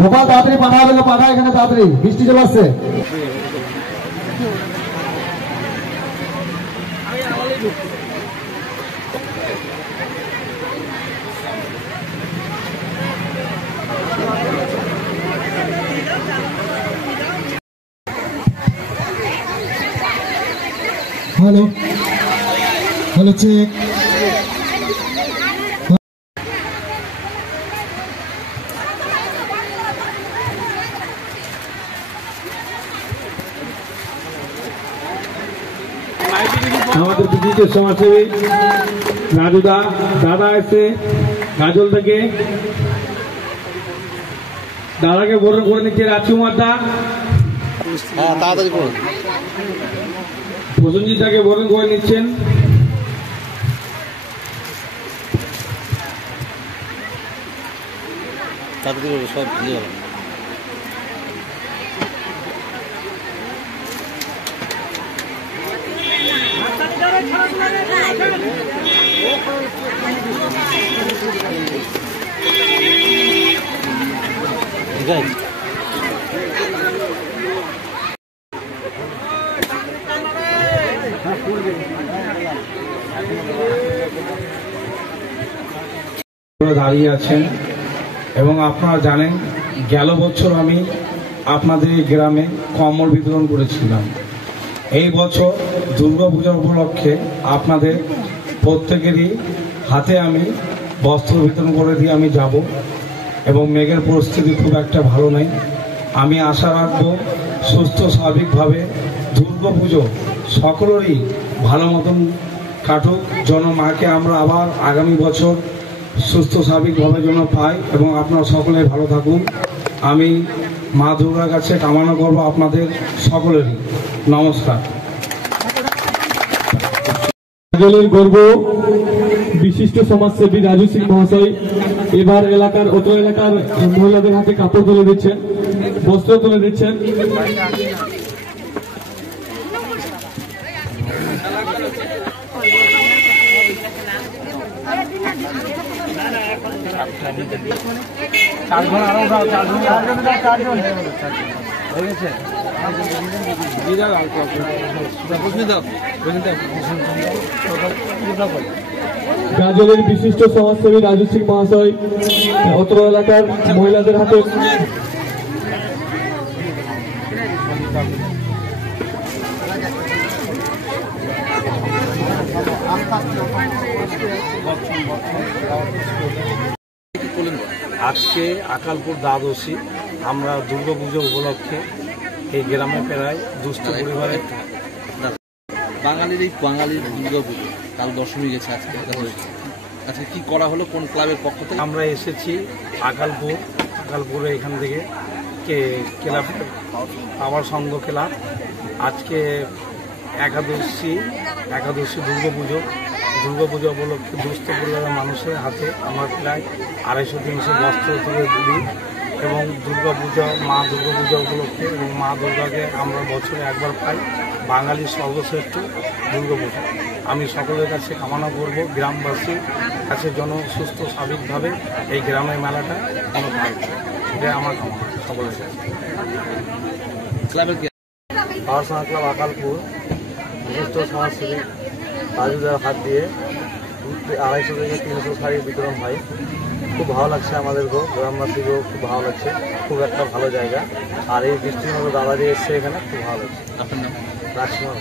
ভোপাল তাড়াতাড়ি পাঠা হবে, পাঠা এখানে তাড়াতাড়ি, বৃষ্টি চলে আসছে। Hello hello, check. আমাদের বিশিষ্ট সমাজসেবী রাজুদা দাদা এসে গাজল থেকে দাদাকে বরণ করে নিচ্ছে রাজকুমারদা। তাড়াতাড়ি করুন। প্রসেনজিৎদাকে বরণ করে নিচ্ছেন। তাড়াতাড়ি করুন, সব ভিজে গেল। ঠিক আছে, দাঁড়িয়ে আছেন এবং আপনারা জানেন গেল বছর আমি আপনাদের এই গ্রামে কম্বল বিতরণ করেছিলাম। এই বছর দুর্গাপূজা উপলক্ষে আপনাদের প্রত্যেকেরই হাতে আমি বস্ত্র বিতরণ করে দিয়ে আমি যাব এবং মেঘের পরিস্থিতি খুব একটা ভালো নেই। আমি আশা রাখব সুস্থ স্বাভাবিকভাবে দুর্গাপুজো সকলেরই ভালো মতন কাটুক, যেন মাকে আমরা আবার আগামী বছর সুস্থ স্বাভাবিকভাবে যেন পাই এবং আপনারা সকলে ভালো থাকুন। আমি মা দুর্গার কাছে কামনা করব আপনাদের সকলেরই। নমস্কার। গাজলের গর্ব বিশিষ্ট সমাজসেবী রাজু সিং মহাশয় এবার এলাকার অত এলাকার মহিলাদের হাতে কাপড় তুলে দিচ্ছেন, বস্ত্র তুলে দিচ্ছেন। গাজলের বিশিষ্ট সমাজসেবী রাজু সিং মহাশয় অত্র এলাকার মহিলাদের হাতে আজকে আকালপুর দ্বাদশী, আমরা দুর্গাপুজো উপলক্ষে এই গ্রামে প্রায় দুস্থ পরিবারের বাঙালির দুর্গাপুজো কাল দশমী গেছে, আজকে কি করা হলো, কোন ক্লাবের পক্ষ থেকে? আমরা এসেছি আকালপুরে এখান থেকে ক্লাব আবার সংঘ ক্লাব। আজকে একাদশী দুর্গাপুজো উপলক্ষে দুস্থ পরিবারের মানুষের হাতে আমরা প্রায় 250-300 বস্ত্র তুলে দিই এবং মা দুর্গাপূজা উপলক্ষে এবং মা দুর্গাকে আমরা বছরে একবার পাই, বাঙালির সর্বশ্রেষ্ঠ দুর্গাপূজা। আমি সকলের কাছে কামনা করব গ্রামবাসীর কাছে যেন সুস্থ স্বাভাবিকভাবে এই গ্রামের মেলাটা কোনো পায়, এটাই আমার কামনা সকলের কাছে। ক্লাবের পাওয়ার ক্লাব আকালপুর বিশিষ্ট সমাজসেবী রাজুদার হাত দিয়ে 250-300 শাড়ি বিতরণ হয়। খুব ভালো লাগছে আমাদেরকেও, গ্রামবাসীকেও খুব ভালো লাগছে, খুব একটা ভালো জায়গা। আর এই বৃষ্টির মতো দাদা দিয়ে এসছে এখানে, খুব ভালো লাগছে। আপনার নাম? রাজকুমার।